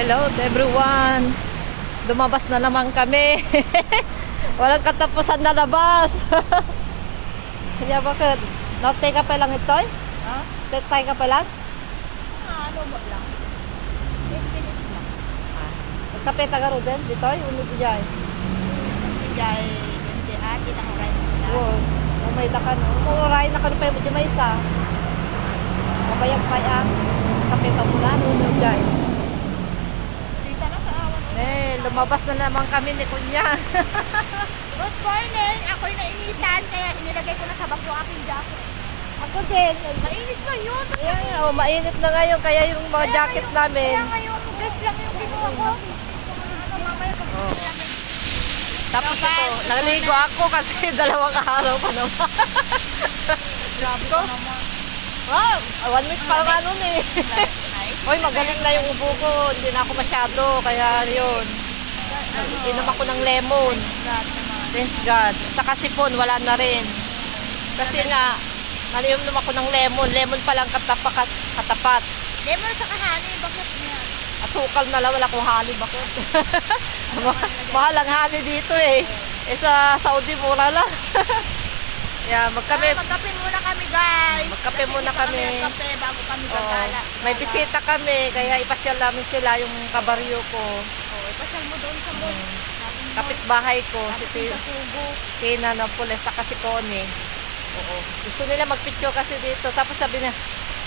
Hello to everyone. Lumabas na naman kami. Walang katapusan na labas. Kaya bakit? Naktay ka pa lang ito? Ha? Tatay ka pa lang? Ano ba lang? 10 minutes lang. Kape taga din dito? Unod dyan. Bigay, hindi atin ang oras na. Oo. Umay na ka no. Umuray na ka na pa yung dyan may isa. Mabayag pa yan. Kape ka muna. Unod dyan. Dito na sa awan. Lumabas na naman kami ni Kunya. Good morning! Ako'y nainitan, kaya inilagay ko na sa bag yung aking jacket. Ako din. Mainit na yun! Yan, mainit na ngayon. Kaya yung mga jacket namin. Kaya ngayon, dress lang yung ginawa ko. Mamaya pag Tapos ito, naligo ako kasi 2 araw pa naman. Diyos ko. Wow, 1 week pa nga nun eh. Hoy, magaling na yung ubo ko. Hindi na ako masyado. Kaya yun. Inom ako ng lemon. Thanks God. Saka sipon, wala na rin. Kasi nga, nalinom ako ng lemon. Lemon pa lang katapat. Lemon sa kahani, bakit niya? Asukal na lang, wala akong honey. Bakit? Mahal ang honey dito eh. Sa Saudi, mura lang. Yeah, Magkape muna kami, guys. Magkape muna kami. Magkape bago kami Oh, gagala. may bisita kami, kaya ipasyal namin sila yung kabaryo ko. Ipasal mo doon sa mall. Kapitbahay ko, si Sa Sugo. Tina ng Pulis, saka si Connie. Oo. Gusto nila magpicture kasi dito. Tapos sabi niya,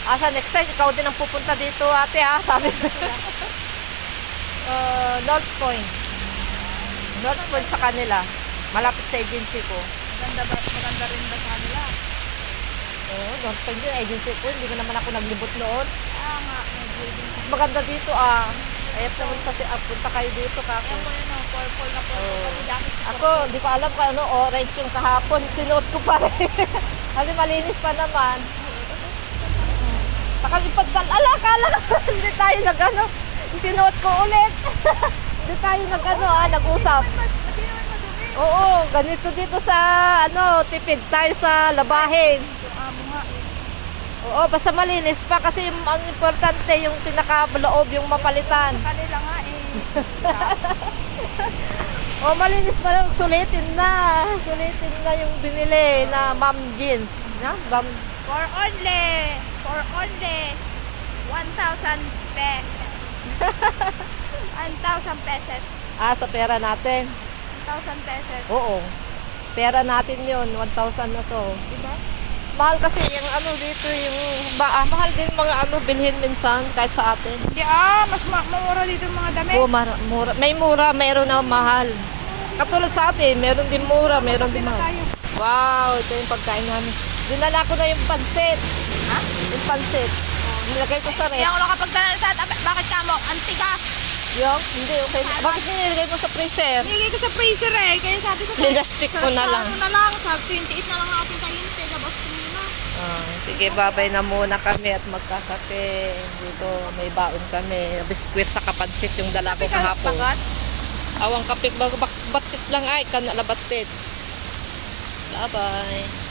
asa next time, ikaw din ang pupunta dito ate ha, sabi niya. North Point. North Point sa kanila. Malapit sa agency ko. Maganda rin ba sa kanila? Oo, North Point yung agency ko. Hindi ko naman ako naglibot noon. Nga, medyo din. Mas maganda dito ah. Kaya punta kayo dito kako. Ayan mo yun, purple na purple. Oo. Kasi jacket ko Ako, hindi ko alam kung ano, orange yung kahapon. Sinuot ko pa rin. Kasi malinis pa naman. Nakalipad ka. Kala hindi tayo nag-ano. Sinuot ko ulit. Hindi tayo nag-ano nag-usap. Hindi naman madumi. Oo, ganito dito sa, tipid tayo sa labahin. Yung amo nga. Oo, basta malinis pa kasi ang importante yung pinaka-loob yung mapalitan. Kanila nga Oh, malinis pa lang. Sulitin na. Sulitin na yung binili na mom jeans. Mom. For only 1,000 pesos. 1,000 pesos. Sa pera natin. 1,000 pesos. Oo. Pera natin yun. 1,000 na to. Diba? Mahal kasi yung dito yung mahal din mga bilhin minsan kahit sa atin. Hindi mas mura dito yung mga damit. Oo, mura. May mura, mayroon na mahal. Katulad sa atin, meron din mura, meron din mahal. Wow, ito yung pagkain namin. Dinala ko na yung pansit. Ha? Yung pansit. Nilagay ko sa Hindi ref. ako nakapagdala sa bakit ka mo? Antika. Yung? Hindi, okay. Bakit nilagay mo sa freezer? Nilagay ko sa freezer eh. Kaya sabi ko Plastic ko na lang. Ano na lang. Sa 28 na lang ang ating kahinte. Labas ko muna. Sige, babay na muna kami at magkakape. Dito, may baon kami. Biskwit sa kapansit yung dala ko kahapon. Awang kape, batit lang ay, kanalabatit. Bye-bye.